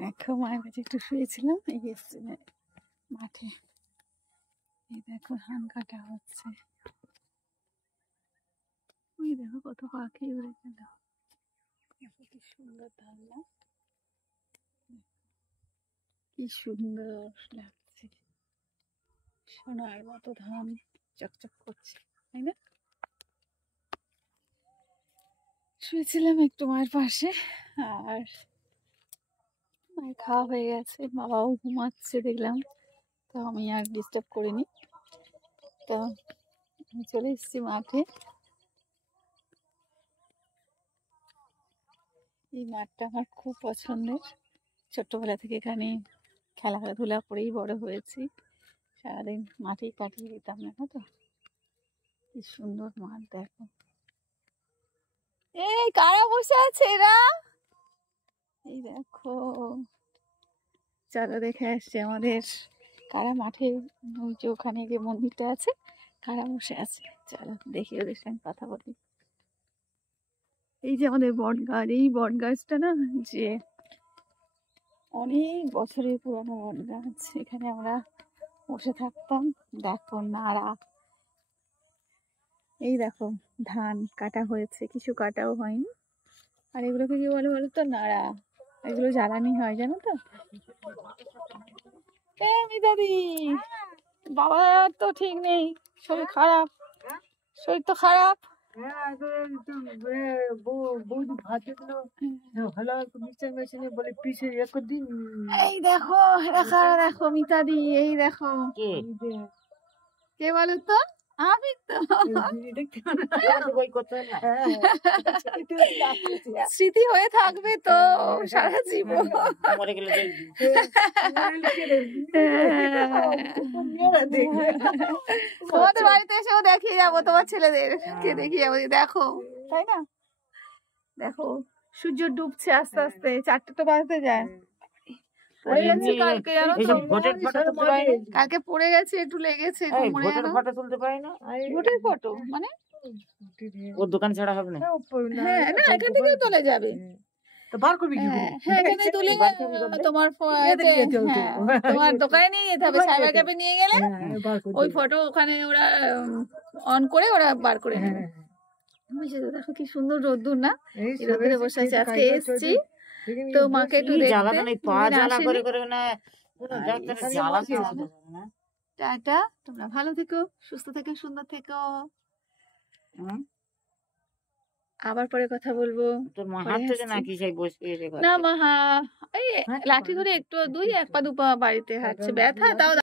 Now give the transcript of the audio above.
দেখো মায়ের কাছে একটু শুয়েছিলাম, এই এসছি মাঠে। এই দেখো ধান কাটা হচ্ছে, ওই দেখো কত পাখি উড়ে গেল। কি সুন্দর ধান না, কি সুন্দর লাগছে, সোনার মতো ধান চকচক করছে, তাই না? শুয়েছিলাম একটু মায়ের পাশে, আর মায়ের খাওয়া হয়ে গেছে, বাবাও ঘুমাচ্ছে দেখলাম, তো আমি আর ডিস্টার্ব করিনি। তো আমি চলে এসেছি মাঠে। এই মাঠটা আমার খুব পছন্দের, ছোট্টবেলা থেকে এখানে খেলাধুলা করেই বড় হয়েছি, সারাদিন মাঠেই কাটিয়ে দিতাম, না তো। কি সুন্দর মাঠ দেখো, এই কারা বসে আছে এরা, এই দেখো। চলো দেখে আসছে আমাদের কারা মাঠে, ওই যে ওখানে যে মন্দিরটা আছে, কারা বসে আছে, চলো দেখি ওদের সঙ্গে কথা বলি। এই যে আমাদের বট গাছ, এই বট গাছটা না যে অনেক বছরের পুরানো বট গাছ, এখানে আমরা বসে থাকতাম। দেখো নাড়া, এই দেখো ধান কাটা হয়েছে, কিছু কাটাও হয়নি। আর এগুলোকে কি বলে বলো তো? নাড়া। এগুলো জ্বালানি হয়, জানো তো? মিতাদি, বাবা তো ঠিক নেই, শরীর খারাপ, শরীর তো খারাপ। এই দেখো, দেখো মিতাদি, এই দেখো কে বলো তো? আমি তো। স্মৃতি হয়ে থাকবে তো সারা জীবন। তোমাদের বাড়িতে এসেও দেখিয়ে যাবো, তোমার ছেলেদেরকে দেখিয়ে যাবো, দেখো, তাই না? দেখো সূর্য ডুবছে আস্তে আস্তে, 4টে তো বাজতে যায়। পড়ে গেছে কালকে, জানো তো? কালকে পড়ে গেছে, একটু লেগেছে কোমরে। ফটো তুলতে পারি না? ভোটের ফটো মানে ওর দোকান ছাড়া হবে না? হ্যাঁ, না এখান থেকেও তোলা যাবে। বার করবি কি? হ্যাঁ, এখানে তুলে তোমার তোমার দোকানে নিয়ে যেতে হবে, সাইবার ক্যাফে নিয়ে গেলে ওই ফটো ওখানে ওরা অন করে ওরা বার করে নেবে। দেখো কি সুন্দর রোদ্দুর না, রোদ্দুরে বসে আছে। আজকে এসছি তো মাকে একটু টাটা, তোমরা ভালো থেকো, সুস্থ থেকো, সুন্দর থেকো। আবার পরে কথা বলবো। না মা, এই লাঠি ধরে একটু 1 পা 2 পা বাড়িতে হাঁটছে, ব্যথা তাও।